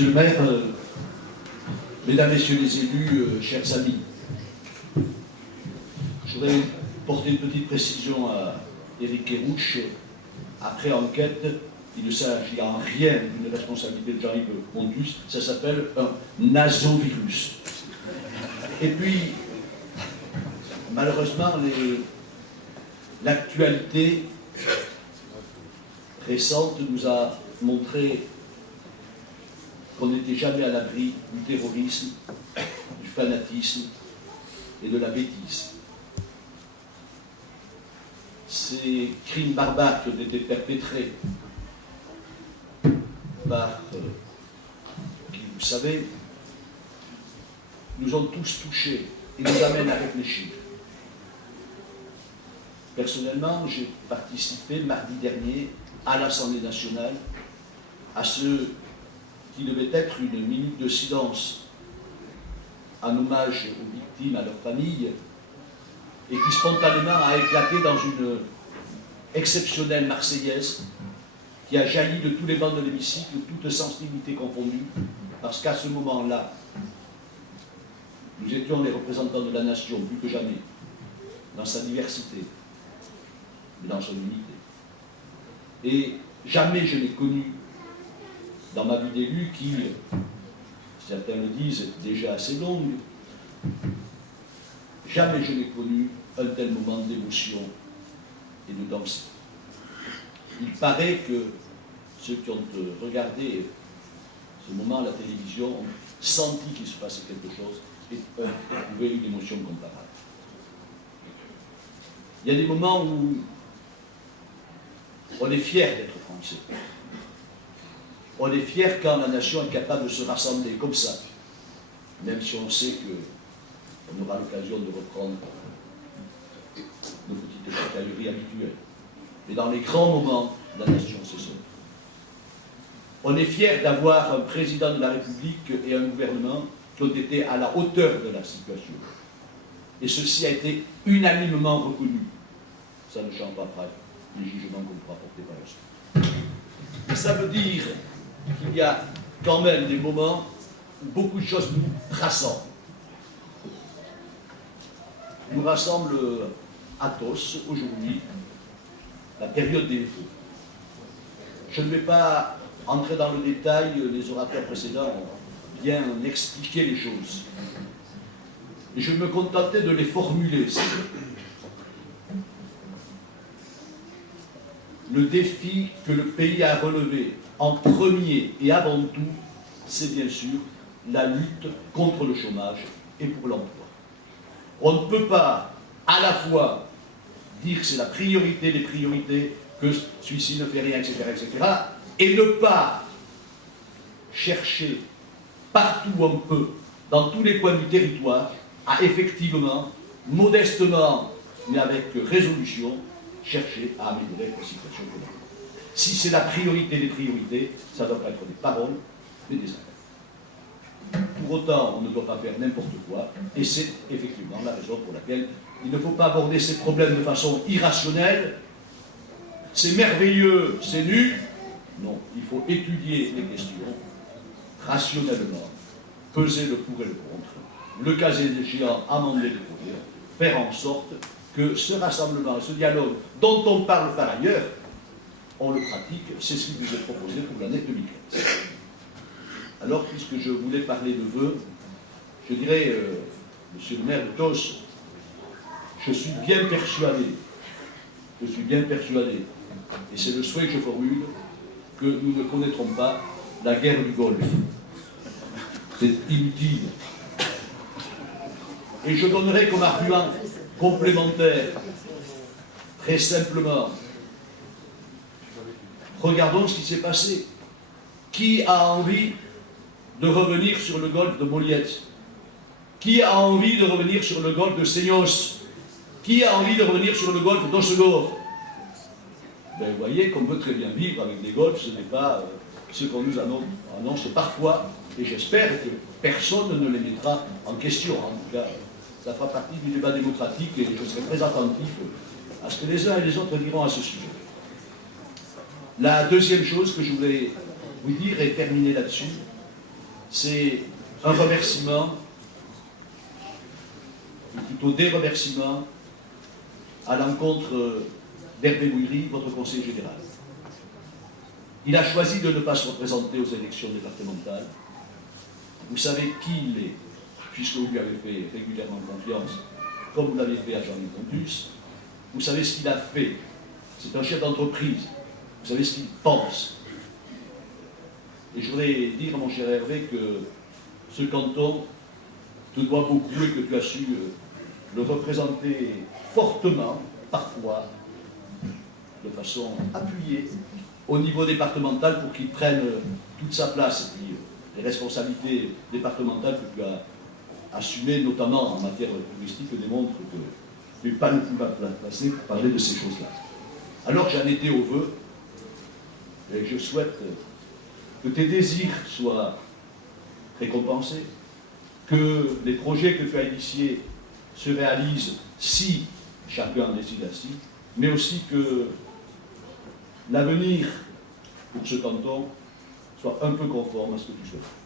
Monsieur le maire, mesdames, messieurs les élus, chers amis, je voudrais porter une petite précision à Éric Kerrouche. Après enquête, il ne s'agit en rien d'une responsabilité de Jean-Yves Pontus, ça s'appelle un nasovirus. Et puis, malheureusement, l'actualité récente nous a montré qu'on n'était jamais à l'abri du terrorisme, du fanatisme et de la bêtise. Ces crimes barbares qui ont été perpétrés par qui, vous savez, nous ont tous touchés et nous amènent à réfléchir. Personnellement, j'ai participé mardi dernier à l'Assemblée nationale à ce qui devait être une minute de silence en hommage aux victimes, à leurs familles, et qui spontanément a éclaté dans une exceptionnelle marseillaise qui a jailli de tous les bancs de l'hémicycle, toute sensibilité confondue, parce qu'à ce moment-là, nous étions les représentants de la nation, plus que jamais, dans sa diversité, mais dans son unité. Et jamais je n'ai connu, dans ma vie d'élu, qui, certains le disent, déjà assez longue, jamais je n'ai connu un tel moment d'émotion et de densité. Il paraît que ceux qui ont regardé ce moment à la télévision ont senti qu'il se passait quelque chose et éprouvé une émotion comparable. Il y a des moments où on est fier d'être français. On est fier quand la nation est capable de se rassembler comme ça, même si on sait qu'on aura l'occasion de reprendre nos petites chacalleries habituelles. Mais dans les grands moments, la nation c'est ça. On est fier d'avoir un président de la République et un gouvernement qui ont été à la hauteur de la situation. Et ceci a été unanimement reconnu. Ça ne change pas après les jugements qu'on pourra porter par la suite. Mais ça veut dire qu'il y a quand même des moments où beaucoup de choses nous rassemblent. Nous rassemble Athos aujourd'hui, la période des feux. Je ne vais pas entrer dans le détail, les orateurs précédents ont bien expliqué les choses. Et je me contentais de les formuler. Le défi que le pays a relevé en premier et avant tout, c'est bien sûr la lutte contre le chômage et pour l'emploi. On ne peut pas à la fois dire que c'est la priorité des priorités, que celui-ci ne fait rien, etc., et ne pas chercher partout où on peut, dans tous les coins du territoire, à effectivement, modestement, mais avec résolution, chercher à améliorer la situation de l'emploi. Si c'est la priorité des priorités, ça doit pas être des paroles, mais des actes. Pour autant, on ne doit pas faire n'importe quoi, et c'est effectivement la raison pour laquelle il ne faut pas aborder ces problèmes de façon irrationnelle. C'est merveilleux, c'est nul. Non, il faut étudier les questions rationnellement, peser le pour et le contre, le cas échéant, amender le projet, faire en sorte que ce rassemblement et ce dialogue dont on parle par ailleurs, on le pratique, c'est ce qui vous est proposé pour l'année 2015. Alors, puisque je voulais parler de vœux, je dirais, monsieur le maire de Tos, je suis bien persuadé, et c'est le souhait que je formule, que nous ne connaîtrons pas la guerre du Golfe. C'est inutile. Et je donnerai comme argument complémentaire, très simplement, regardons ce qui s'est passé. Qui a envie de revenir sur le golfe de Moliette? Qui a envie de revenir sur le golfe de Seignos? Qui a envie de revenir sur le golfe d'Osegor? Ben, vous voyez qu'on peut très bien vivre avec des golfs, ce n'est pas ce qu'on nous annonce parfois, et j'espère que personne ne les mettra en question. En tout cas, ça fera partie du débat démocratique et je serai très attentif à ce que les uns et les autres diront à ce sujet. La deuxième chose que je voulais vous dire et terminer là-dessus, c'est un remerciement, ou plutôt des remerciements, à l'encontre d'Hervé Bouillery, votre conseiller général. Il a choisi de ne pas se représenter aux élections départementales. Vous savez qui il est, puisque vous lui avez fait régulièrement confiance, comme vous l'avez fait à Jean-Luc Pontus. Vous savez ce qu'il a fait. C'est un chef d'entreprise. Vous savez ce qu'il pense. Et je voudrais dire à mon cher Hervé que ce canton te doit beaucoup et que tu as su le représenter fortement, parfois, de façon appuyée, au niveau départemental pour qu'il prenne toute sa place. Et puis, les responsabilités départementales que tu as assumées, notamment en matière touristique, démontrent que tu n'es pas le plus mal placé pour parler de ces choses-là. Alors j'en étais au vœu, et je souhaite que tes désirs soient récompensés, que les projets que tu as initiés se réalisent si chacun décide ainsi, mais aussi que l'avenir pour ce canton soit un peu conforme à ce que tu souhaites.